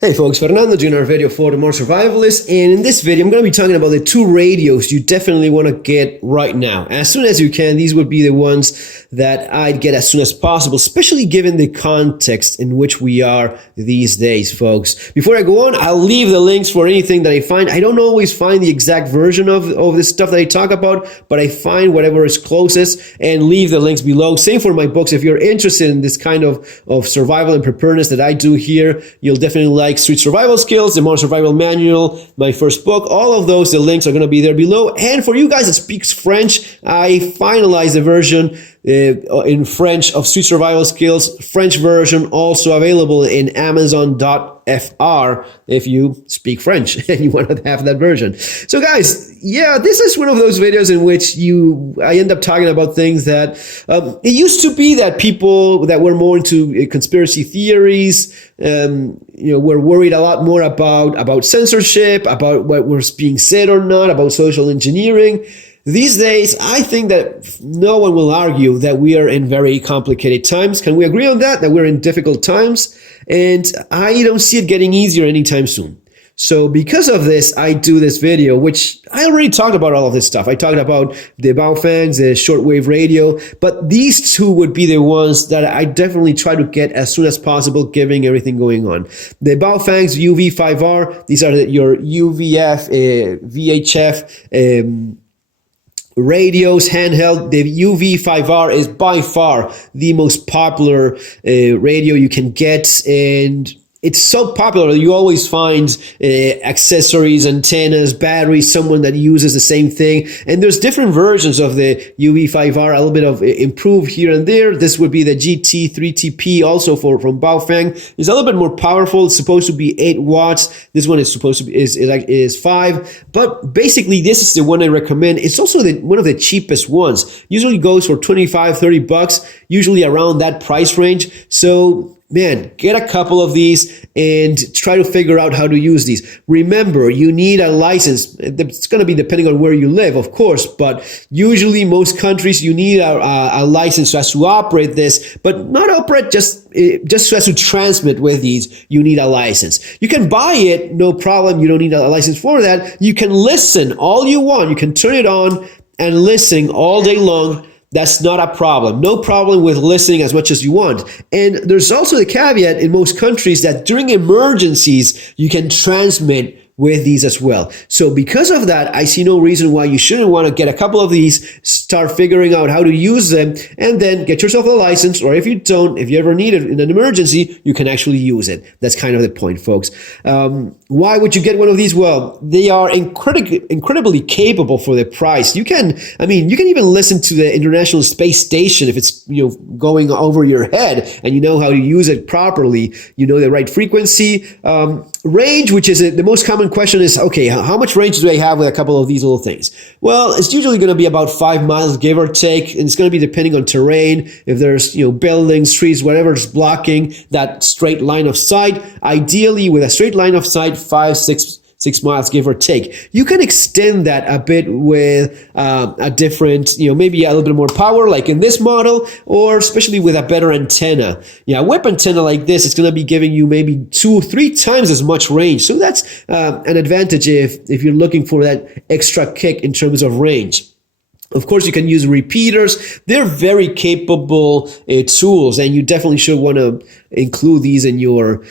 Hey folks, Fernando doing our video for the More Survivalist, and in this video I'm going to be talking about the two radios you definitely want to get right now. As soon as you can, these would be the ones that I'd get as soon as possible, especially given the context in which we are these days, folks. Before I go on, I'll leave the links for anything that I find. I don't always find the exact version of this stuff that I talk about, but I find whatever is closest and leave the links below. Same for my books. If you're interested in this kind of survival and preparedness that I do here, you'll definitely like Street Survival Skills, the Modern Survival Manual, my first book. All of those, the links are going to be there below. And for you guys that speaks French, I finalized the version in French of Street Survival Skills. French version also available in Amazon.fr if you speak French and you want to have that version. So guys, yeah, this is one of those videos in which I end up talking about things that it used to be that people that were more into conspiracy theories, were worried a lot more about censorship, about what was being said or not, about social engineering. These days, I think that no one will argue that we are in very complicated times. Can we agree on that? That we're in difficult times? And I don't see it getting easier anytime soon. So because of this, I do this video, which I already talked about all of this stuff. I talked about the Baofeng, the shortwave radio, but these two would be the ones that I definitely try to get as soon as possible, given everything going on. The Baofeng's UV5R, these are your UVF, VHF, radios, handheld. The UV5R is by far the most popular radio you can get, and it's so popular that you always find accessories, antennas, batteries, someone that uses the same thing. And there's different versions of the UV5R, a little bit of improved here and there. This would be the GT3TP, also from Baofeng. It's a little bit more powerful. It's supposed to be 8 watts. This one is supposed to be is 5. But basically, this is the one I recommend. It's also one of the cheapest ones. Usually goes for 25, 30 bucks, usually around that price range. So man, get a couple of these and try to figure out how to use these. Remember, you need a license. It's going to be depending on where you live, of course, but usually most countries you need a license so as to operate this, but not operate just so as to transmit with these. You need a license. You can buy it, no problem. You don't need a license for that. You can listen all you want. You can turn it on and listen all day long. That's not a problem. No problem with listening as much as you want. And there's also the caveat in most countries that during emergencies, you can transmit with these as well. So because of that, I see no reason why you shouldn't want to get a couple of these, start figuring out how to use them, and then get yourself a license, or if you don't, if you ever need it in an emergency, you can actually use it. That's kind of the point, folks. Why would you get one of these? Well, they are incredibly capable for the price. You can even listen to the International Space Station if it's, going over your head and you know how to use it properly. You know the right frequency. Range, which is the most common question is, okay, how much range do I have with a couple of these little things? Well, it's usually going to be about 5 miles, give or take, and it's going to be depending on terrain. If there's, buildings, trees, whatever's blocking that straight line of sight, ideally with a straight line of sight, 6 miles, give or take. You can extend that a bit with a different, maybe a little bit more power, like in this model, or especially with a better antenna. Yeah, a web antenna like this is going to be giving you maybe 2-3 times as much range. So that's an advantage if you're looking for that extra kick in terms of range. Of course, you can use repeaters. They're very capable tools, and you definitely should want to include these in your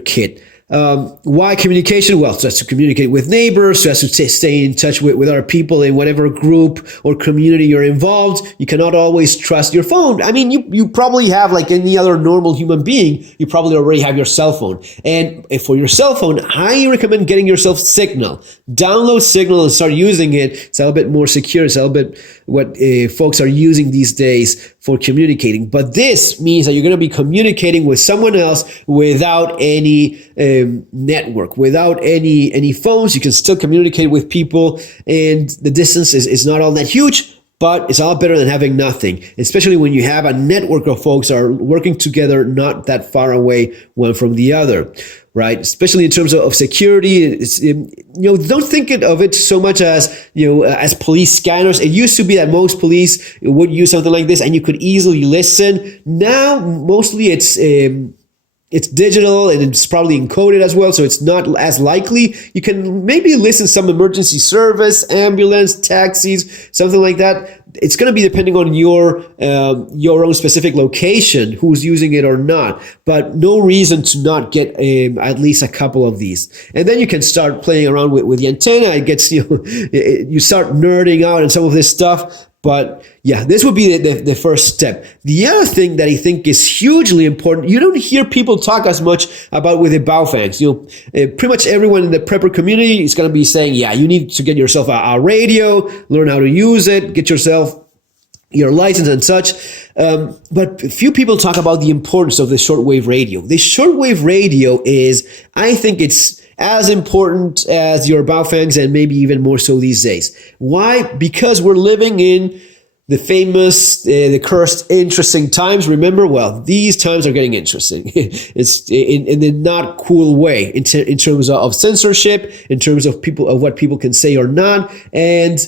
kit. Why communication? Well, so as to communicate with neighbors, so as to stay in touch with other people in whatever group or community you're involved. You cannot always trust your phone. I mean, you probably have, like any other normal human being, you probably already have your cell phone. And for your cell phone, I recommend getting yourself Signal. Download Signal and start using it. It's a little bit more secure. It's a little bit what folks are using these days for communicating. But this means that you're going to be communicating with someone else without any network, without any phones. You can still communicate with people, and the distance is not all that huge, but it's a lot better than having nothing, especially when you have a network of folks that are working together not that far away one from the other, right? Especially in terms of security. It's, don't think of it so much as police scanners. It used to be that most police would use something like this and you could easily listen. Now, mostly it's it's digital and it's probably encoded as well, so it's not as likely. You can maybe listen to some emergency service, ambulance, taxis, something like that. It's going to be depending on your own specific location, who's using it or not. But no reason to not get at least a couple of these. And then you can start playing around with the antenna. It gets, you start nerding out on some of this stuff. But yeah, this would be the first step. The other thing that I think is hugely important, you don't hear people talk as much about with the Baofengs. Pretty much everyone in the prepper community is going to be saying, yeah, you need to get yourself a radio, learn how to use it, get yourself your license and such. But few people talk about the importance of the shortwave radio. The shortwave radio is, I think it's as important as your Baofengs, and maybe even more so these days. Why? Because we're living in the famous, the cursed interesting times. Remember, well, these times are getting interesting. It's in a not cool way in terms of censorship, in terms of what people can say or not. And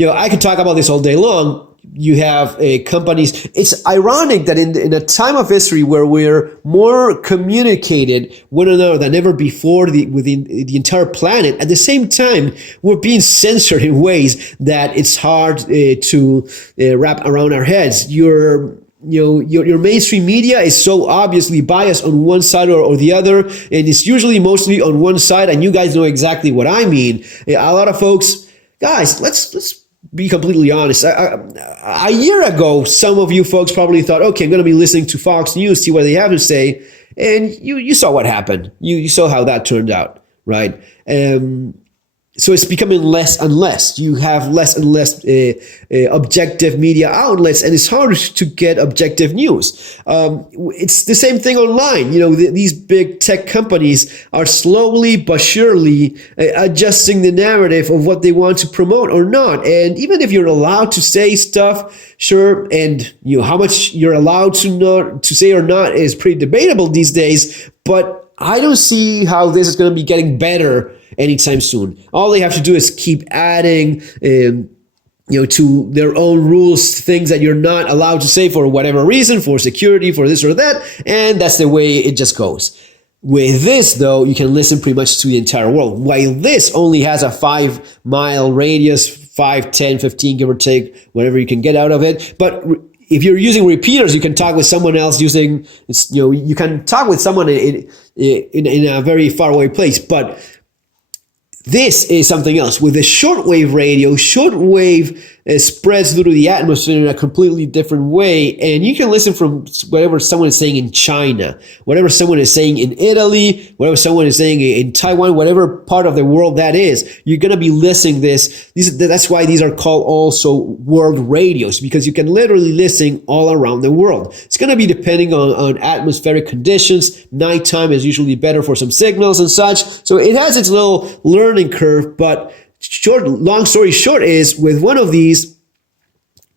I could talk about this all day long. You have companies. It's ironic that in a time of history where we're more communicated one another than ever before within the entire planet, at the same time, we're being censored in ways that it's hard to wrap around our heads. Your mainstream media is so obviously biased on one side or the other, and it's usually mostly on one side, and you guys know exactly what I mean. A lot of folks, guys, let's be completely honest. A year ago, some of you folks probably thought, okay, I'm going to be listening to Fox News, see what they have to say. And you saw what happened. You saw how that turned out, right? So it's becoming less and less. You have less and less objective media outlets, and it's harder to get objective news. It's the same thing online. These big tech companies are slowly but surely adjusting the narrative of what they want to promote or not. And even if you're allowed to say stuff, sure, and how much you're allowed to say or not is pretty debatable these days. But I don't see how this is going to be getting better anytime soon. All they have to do is keep adding, to their own rules, things that you're not allowed to say for whatever reason, for security, for this or that, and that's the way it just goes. With this, though, you can listen pretty much to the entire world. While this only has a 5-mile radius, 5, 10, 15, give or take, whatever you can get out of it. But if you're using repeaters, you can talk with someone else using, you can talk with someone in a very far away place. But this is something else. With the shortwave radio, shortwave spreads through the atmosphere in a completely different way, and you can listen from whatever someone is saying in China, whatever someone is saying in Italy, whatever someone is saying in Taiwan, whatever part of the world that is, you're going to be listening that's why these are called also world radios, because you can literally listen all around the world. It's going to be depending on atmospheric conditions. Nighttime is usually better for some signals and such, so it has its little learning curve. But long story short is, with one of these,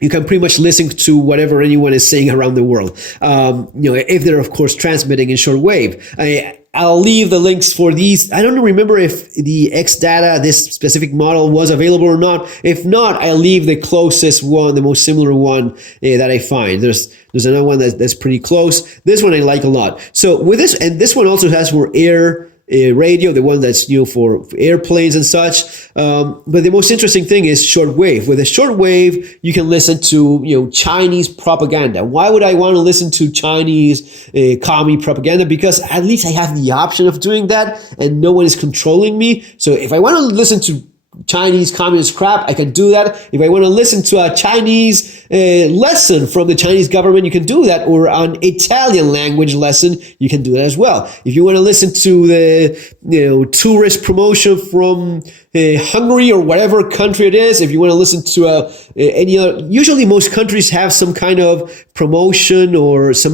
you can pretty much listen to whatever anyone is saying around the world. If they're, of course, transmitting in shortwave. I'll leave the links for these. I don't remember if the X data, this specific model, was available or not. If not, I'll leave the closest one, the most similar one that I find. There's another one that's pretty close. This one I like a lot. So with this, and this one also has for air radio, the one that's for airplanes and such. But the most interesting thing is shortwave. With a shortwave, you can listen to Chinese propaganda. Why would I want to listen to Chinese commie propaganda? Because at least I have the option of doing that, and no one is controlling me. So if I want to listen to Chinese communist crap, I can do that. If I want to listen to a Chinese lesson from the Chinese government, you can do that. Or an Italian language lesson, you can do that as well. If you want to listen to the tourist promotion from Hungary or whatever country it is, if you want to listen to any other, usually most countries have some kind of promotion or some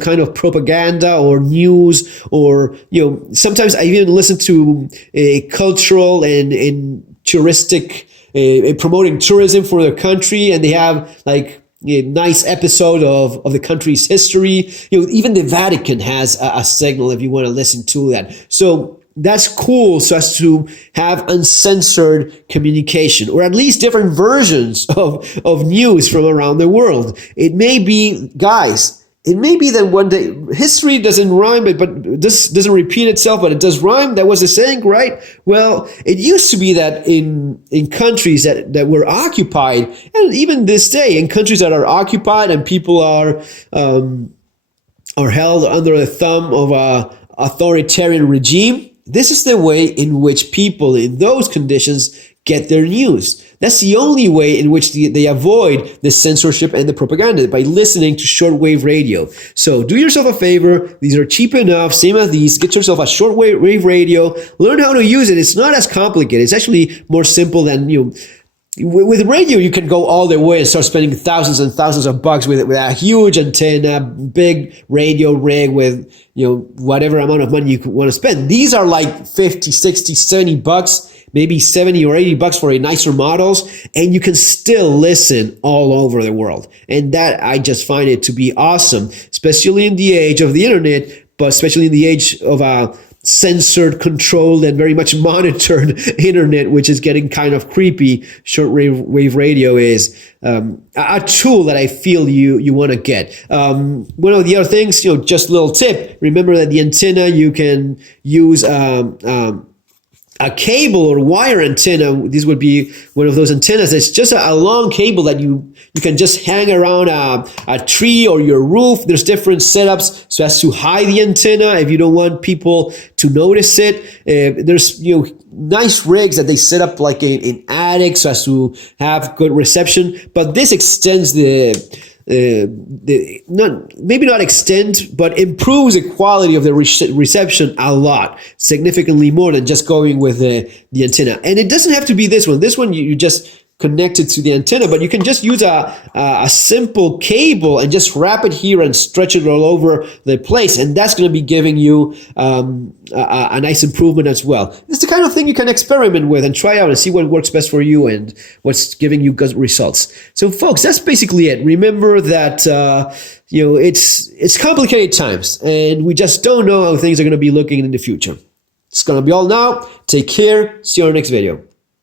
kind of propaganda or news, or sometimes I even listen to cultural and touristic, promoting tourism for their country, and they have like a nice episode of the country's history. Even the Vatican has a signal if you want to listen to that. So that's cool, so as to have uncensored communication, or at least different versions of news from around the world. It may be, guys, it may be that one day history doesn't rhyme, but this doesn't repeat itself, but it does rhyme. That was the saying, right? Well, it used to be that in countries that were occupied, and even this day in countries that are occupied and people are held under the thumb of a authoritarian regime, this is the way in which people in those conditions get their news. That's the only way in which they avoid the censorship and the propaganda, by listening to shortwave radio. So do yourself a favor. These are cheap enough, same as these. Get yourself a shortwave radio. Learn how to use it. It's not as complicated. It's actually more simple than, with radio, you can go all the way and start spending thousands and thousands of bucks with a huge antenna, big radio rig with, whatever amount of money you want to spend. These are like 50, 60, 70 bucks, maybe 70 or 80 bucks for a nicer models, and you can still listen all over the world. And that, I just find it to be awesome, especially in the age of the internet, but especially in the age of a censored, controlled, and very much monitored internet, which is getting kind of creepy. Shortwave radio is a tool that I feel you want to get. One of the other things, just a little tip, remember that the antenna, you can use a cable or wire antenna. This would be one of those antennas. It's just a long cable that you can just hang around a tree or your roof. There's different setups so as to hide the antenna if you don't want people to notice it. There's nice rigs that they set up like in attics so as to have good reception. But this extends maybe not extend, but improves the quality of the reception a lot, significantly more than just going with the antenna. And it doesn't have to be this one. This one you just connect it to the antenna, but you can just use a simple cable and just wrap it here and stretch it all over the place, and that's going to be giving you a nice improvement as well. It's the kind of thing you can experiment with and try out and see what works best for you and what's giving you good results. So folks, that's basically it. Remember that it's complicated times, and we just don't know how things are going to be looking in the future. It's going to be all now. Take care. See you on the next video.